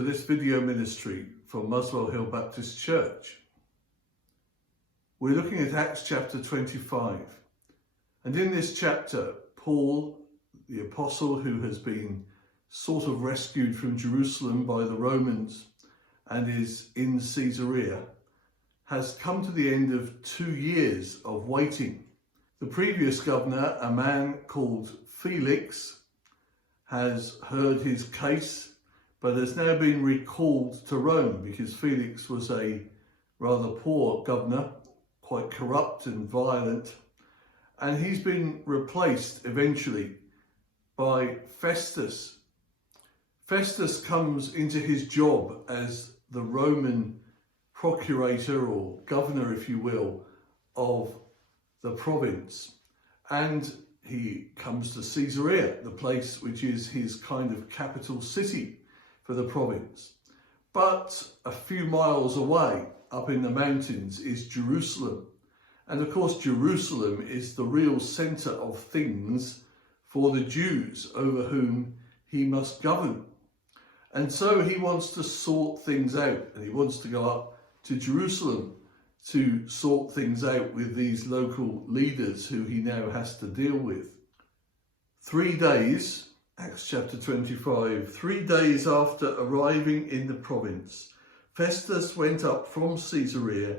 to this video ministry from Muswell Hill Baptist Church. We're looking at Acts chapter 25, and in this chapter, Paul, the apostle who has been sort of rescued from Jerusalem by the Romans and is in Caesarea, has come to the end of 2 years of waiting. The previous governor, a man called Felix, has heard his case, but has now been recalled to Rome because Felix was a rather poor governor, quite corrupt and violent, and he's been replaced eventually by Festus. Festus comes into his job as the Roman procurator or governor, if you will, of the province, and he comes to Caesarea, the place which is his kind of capital city for the province. But a few miles away, up in the mountains, is Jerusalem. And of course, Jerusalem is the real centre of things for the Jews over whom he must govern. And so he wants to sort things out, and he wants to go up to Jerusalem to sort things out with these local leaders who he now has to deal with. 3 days, Acts chapter 25, 3 days after arriving in the province, Festus went up from Caesarea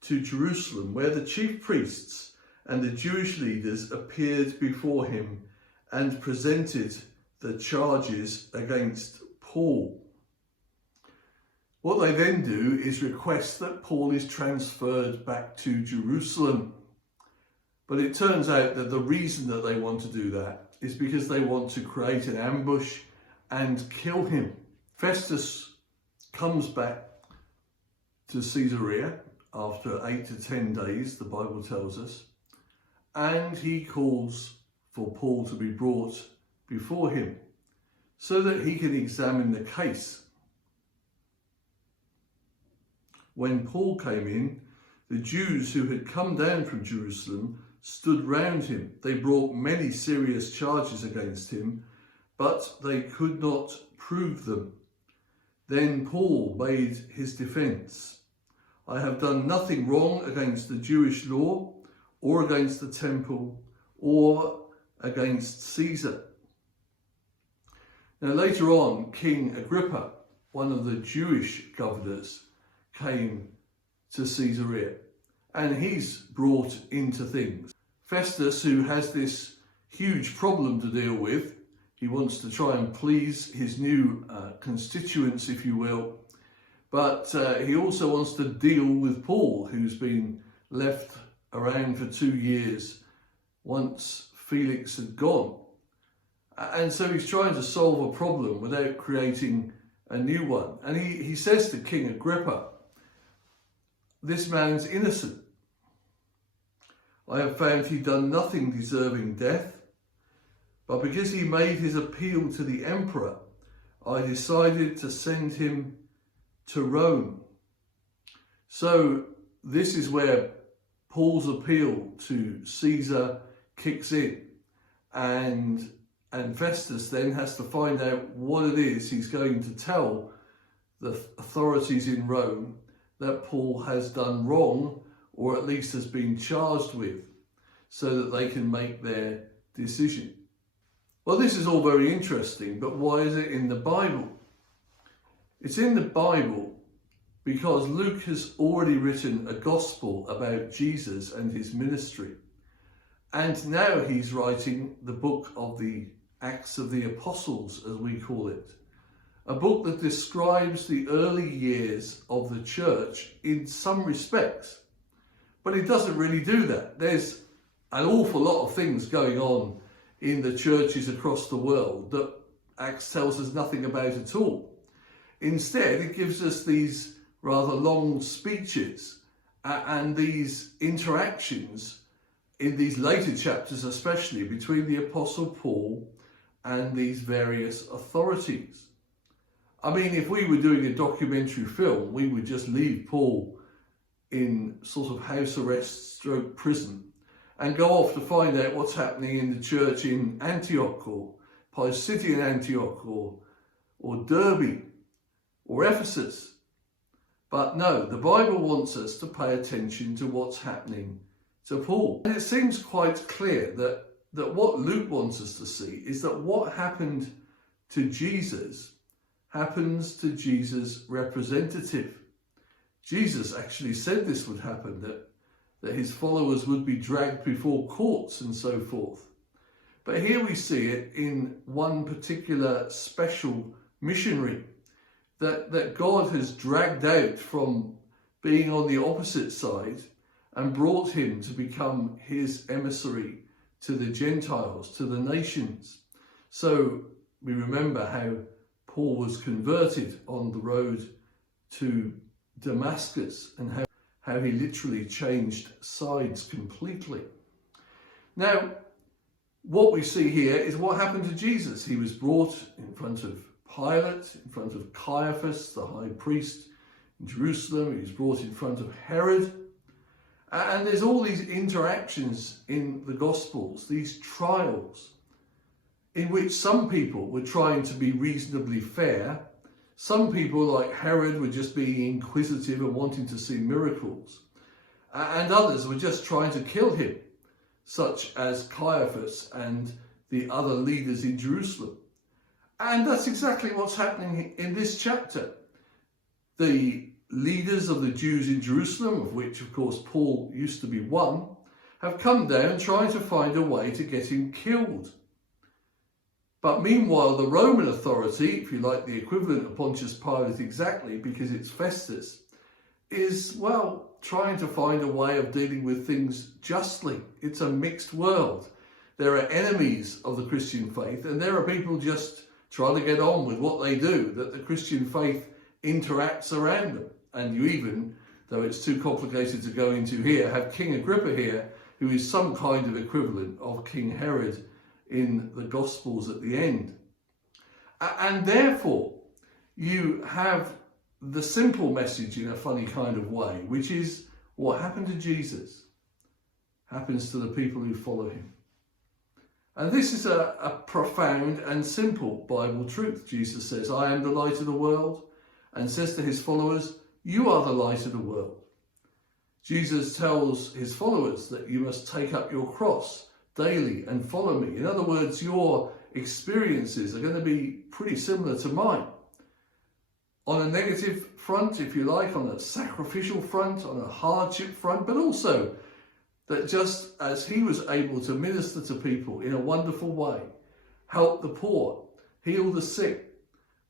to Jerusalem, where the chief priests and the Jewish leaders appeared before him and presented the charges against Paul. What they then do is request that Paul is transferred back to Jerusalem. But it turns out that the reason that they want to do that is because they want to create an ambush and kill him. Festus comes back to Caesarea after 8 to 10 days, the Bible tells us, and he calls for Paul to be brought before him so that he can examine the case. When Paul came in, the Jews who had come down from Jerusalem stood round him. They brought many serious charges against him, but they could not prove them. Then Paul made his defence. I have done nothing wrong against the Jewish law, or against the temple, or against Caesar. Now later on, King Agrippa, one of the Jewish governors, came to Caesarea, and he's brought into things. Festus, who has this huge problem to deal with, he wants to try and please his new constituents, if you will, but he also wants to deal with Paul, who's been left around for 2 years once Felix had gone. And so he's trying to solve a problem without creating a new one. And he says to King Agrippa, this man's innocent. I have found he'd done nothing deserving death, but because he made his appeal to the emperor, I decided to send him to Rome. So this is where Paul's appeal to Caesar kicks in, and Festus then has to find out what it is he's going to tell the authorities in Rome that Paul has done wrong, or at least has been charged with, so that they can make their decision. Well, this is all very interesting, but why is it in the Bible? It's in the Bible because Luke has already written a gospel about Jesus and his ministry. And now he's writing the book of the Acts of the Apostles, as we call it. A book that describes the early years of the church in some respects. But it doesn't really do that. There's an awful lot of things going on in the churches across the world that Acts tells us nothing about at all. Instead, it gives us these rather long speeches and these interactions in these later chapters, especially between the Apostle Paul and these various authorities. I mean, if we were doing a documentary film, we would just leave Paul in sort of house arrest stroke prison and go off to find out what's happening in the church in Antioch or Pisidian Antioch or Derbe. or Ephesus. But no, the Bible wants us to pay attention to what's happening to Paul. And it seems quite clear that what Luke wants us to see is that what happened to Jesus happens to Jesus' representative. Jesus actually said this would happen, that his followers would be dragged before courts and so forth. But here we see it in one particular special missionary that God has dragged out from being on the opposite side and brought him to become his emissary to the Gentiles, to the nations. So we remember how Paul was converted on the road to Damascus and how he literally changed sides completely. Now, what we see here is what happened to Jesus. He was brought in front of Pilate, in front of Caiaphas, the high priest in Jerusalem. He was brought in front of Herod. And there's all these interactions in the Gospels, these trials, in which some people were trying to be reasonably fair. Some people, like Herod, were just being inquisitive and wanting to see miracles. And others were just trying to kill him, such as Caiaphas and the other leaders in Jerusalem. And that's exactly what's happening in this chapter. The leaders of the Jews in Jerusalem, of which, of course, Paul used to be one, have come down trying to find a way to get him killed. But meanwhile, the Roman authority, if you like the equivalent of Pontius Pilate exactly, because it's Festus, is, well, trying to find a way of dealing with things justly. It's a mixed world. There are enemies of the Christian faith, and there are people just trying to get on with what they do, that the Christian faith interacts around them. And you even, though it's too complicated to go into here, have King Agrippa here, who is some kind of equivalent of King Herod in the Gospels at the end. And therefore, you have the simple message in a funny kind of way, which is what happened to Jesus happens to the people who follow him. And this is a profound and simple Bible truth. Jesus says, I am the light of the world, and says to his followers, you are the light of the world. Jesus tells his followers that you must take up your cross daily and follow me. In other words, your experiences are going to be pretty similar to mine. On a negative front, if you like, on a sacrificial front, on a hardship front, but also that just as he was able to minister to people in a wonderful way, help the poor, heal the sick,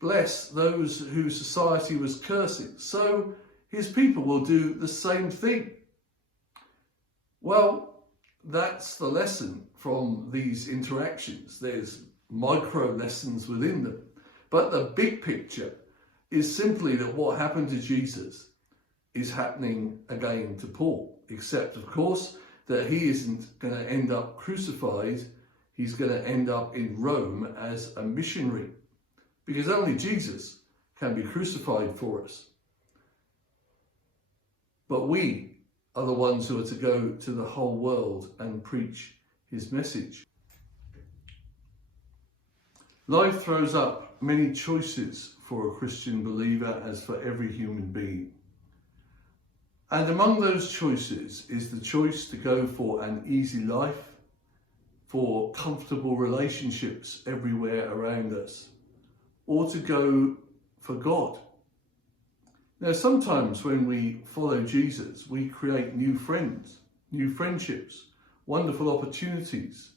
bless those whose society was cursing, so his people will do the same thing. Well, that's the lesson from these interactions. There's micro lessons within them. But the big picture is simply that what happened to Jesus is happening again to Paul, except, of course, that he isn't going to end up crucified. He's going to end up in Rome as a missionary, because only Jesus can be crucified for us. But we are the ones who are to go to the whole world and preach his message. Life throws up many choices for a Christian believer, as for every human being. And among those choices is the choice to go for an easy life, for comfortable relationships everywhere around us, or to go for God. Now, sometimes when we follow Jesus, we create new friends, new friendships, wonderful opportunities,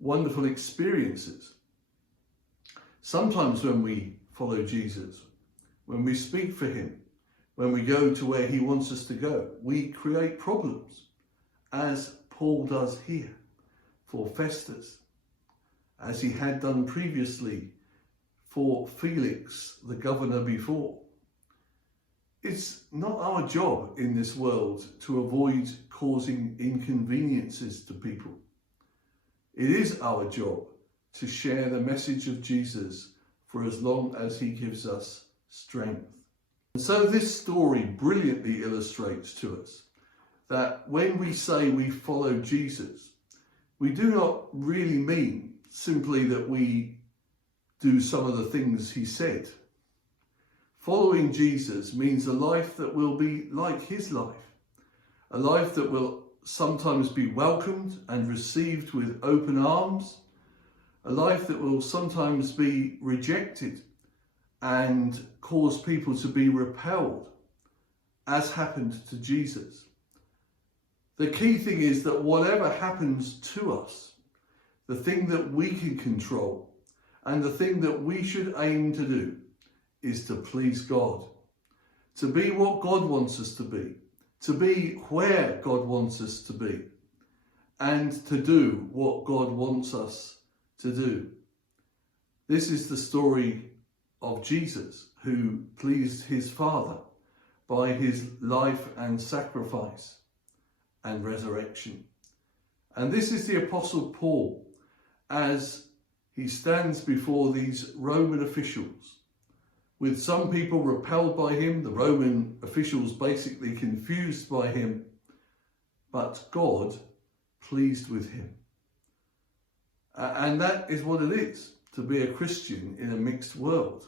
wonderful experiences. Sometimes when we follow Jesus, when we speak for him, when we go to where he wants us to go, we create problems, as Paul does here for Festus, as he had done previously for Felix, the governor before. It's not our job in this world to avoid causing inconveniences to people. It is our job to share the message of Jesus for as long as he gives us strength. And so this story brilliantly illustrates to us that when we say we follow Jesus, we do not really mean simply that we do some of the things he said. Following Jesus means a life that will be like his life, a life that will sometimes be welcomed and received with open arms, a life that will sometimes be rejected and cause people to be repelled, as happened to Jesus. The key thing is that whatever happens to us, the thing that we can control and the thing that we should aim to do is to please God, to be what God wants us to be where God wants us to be, and to do what God wants us to do. This is the story of Jesus, who pleased his Father by his life and sacrifice and resurrection. And this is the Apostle Paul as he stands before these Roman officials, with some people repelled by him, the Roman officials basically confused by him, but God pleased with him. And that is what it is to be a Christian in a mixed world.